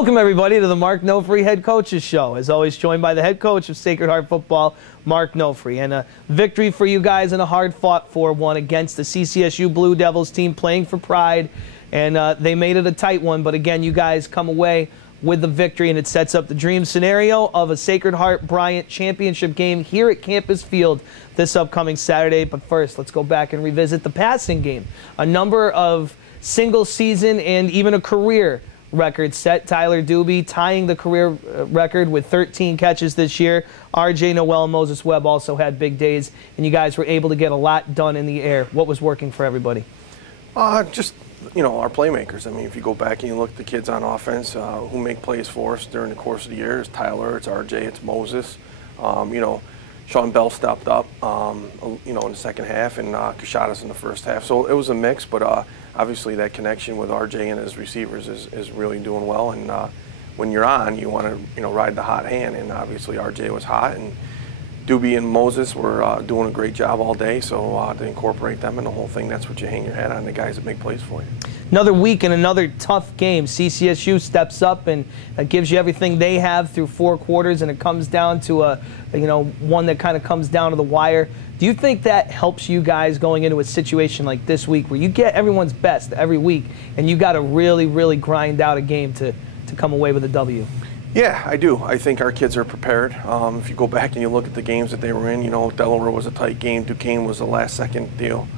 Welcome, everybody, to the Mark Nofri Head Coaches Show. As always, joined by the head coach of Sacred Heart Football, Mark Nofri. And a victory for you guys and a hard-fought 4-1 against the CCSU Blue Devils team playing for pride. And they made it a tight one, but again, you guys come away with the victory, and it sets up the dream scenario of a Sacred Heart Bryant championship game here at Campus Field this upcoming Saturday. But first, let's go back and revisit the passing game. A number of single-season and even a career record set. Tyler Doobie tying the career record with 13 catches this year. RJ Noel and Moses Webb also had big days, and you guys were able to get a lot done in the air. What was working for everybody? Just, you know, our playmakers. I mean, if you go back and you look at the kids on offense who make plays for us during the course of the year, it's Tyler, it's RJ, it's Moses. You know, Sean Bell stepped up, you know, in the second half, and shot us in the first half. So it was a mix, but obviously that connection with RJ and his receivers is really doing well. And when you're on, you want to, you know, ride the hot hand, and obviously RJ was hot, and Doobie and Moses were doing a great job all day. So to incorporate them in the whole thing, that's what you hang your hat on, the guys that make plays for you. Another week and another tough game. CCSU steps up and gives you everything they have through 4 quarters, and it comes down to a, you know, one that kind of comes down to the wire. Do you think that helps you guys going into a situation like this week where you get everyone's best every week and you got to really, really grind out a game to come away with a W? Yeah, I do. I think our kids are prepared. If you go back and you look at the games that they were in, you know, Delaware was a tight game. Duquesne was a last-second deal.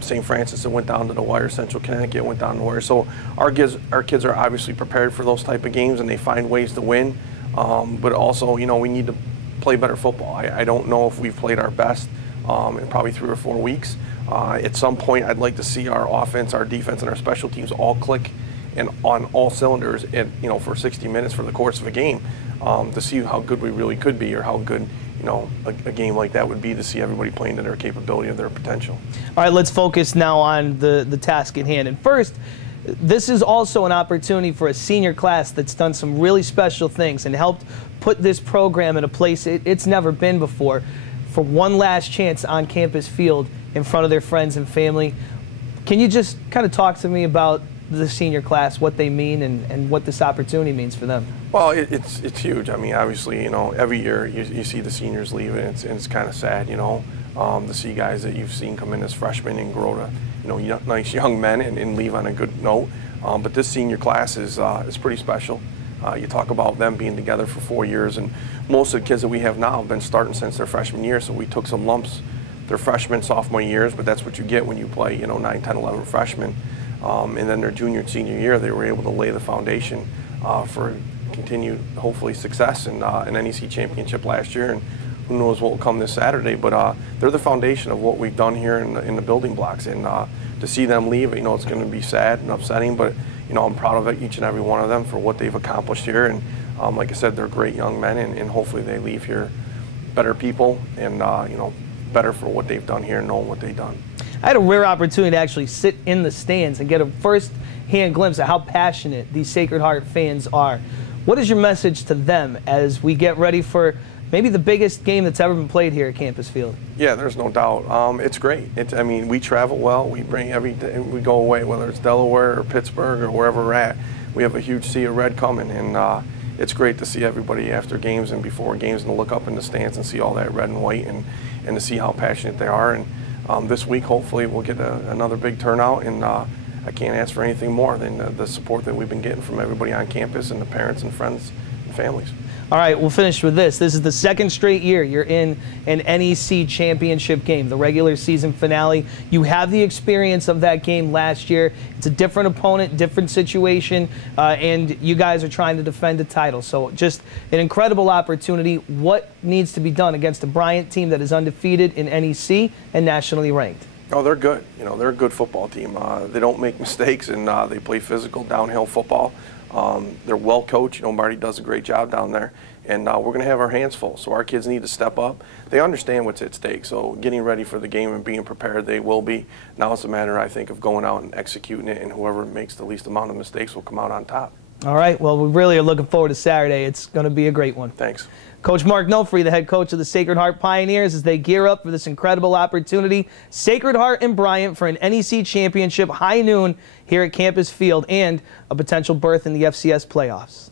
St. Francis, it went down to the wire. Central Connecticut went down to the wire. So our kids are obviously prepared for those type of games, and they find ways to win. But also, you know, we need to play better football. I don't know if we've played our best in probably 3 or 4 weeks. At some point, I'd like to see our offense, our defense, and our special teams all click and on all cylinders, you know, for 60 minutes for the course of a game, to see how good we really could be, or how good, you know, a game like that would be, to see everybody playing to their capability of their potential. All right, let's focus now on the task at hand. And first, this is also an opportunity for a senior class that's done some really special things and helped put this program in a place it's never been before, for one last chance on Campus Field in front of their friends and family. Can you just kind of talk to me about the senior class, what they mean, and what this opportunity means for them? Well, it's huge. I mean, obviously, you know, every year you see the seniors leave, and it's kind of sad, you know, to see guys that you've seen come in as freshmen and grow to, you know, nice young men and leave on a good note. But this senior class is pretty special. You talk about them being together for 4 years, and most of the kids that we have now have been starting since their freshman year, so we took some lumps their freshman, sophomore years, but that's what you get when you play, you know, 9, 10, 11 freshmen. And then their junior and senior year, they were able to lay the foundation for continued, hopefully, success in an NEC championship last year. And who knows what will come this Saturday, but they're the foundation of what we've done here in the building blocks. And to see them leave, you know, it's going to be sad and upsetting, but, you know, I'm proud of each and every one of them for what they've accomplished here. And like I said, they're great young men, and hopefully they leave here better people and, you know, better for what they've done here and knowing what they've done. I had a rare opportunity to actually sit in the stands and get a first-hand glimpse of how passionate these Sacred Heart fans are. What is your message to them as we get ready for maybe the biggest game that's ever been played here at Campus Field? Yeah, there's no doubt. It's great. I mean, we travel well. We bring we go away, whether it's Delaware or Pittsburgh or wherever we're at. We have a huge sea of red coming, and it's great to see everybody after games and before games, and to look up in the stands and see all that red and white, and to see how passionate they are. And this week, hopefully, we'll get another big turnout, and I can't ask for anything more than the support that we've been getting from everybody on campus and the parents and friends and families. All right, we'll finish with this. This is the second straight year you're in an NEC championship game, the regular season finale. You have the experience of that game last year. It's a different opponent, different situation, and you guys are trying to defend a title. So just an incredible opportunity. What needs to be done against a Bryant team that is undefeated in NEC and nationally ranked? Oh, they're good. You know, they're a good football team. They don't make mistakes, and they play physical, downhill football. They're well coached. You know, Marty does a great job down there, and we're going to have our hands full. So our kids need to step up. They understand what's at stake. So getting ready for the game and being prepared, they will be. Now it's a matter, I think, of going out and executing it, and whoever makes the least amount of mistakes will come out on top. All right, well, we really are looking forward to Saturday. It's going to be a great one. Thanks. Coach Mark Nofri, the head coach of the Sacred Heart Pioneers, as they gear up for this incredible opportunity. Sacred Heart and Bryant for an NEC championship, high noon here at Campus Field, and a potential berth in the FCS playoffs.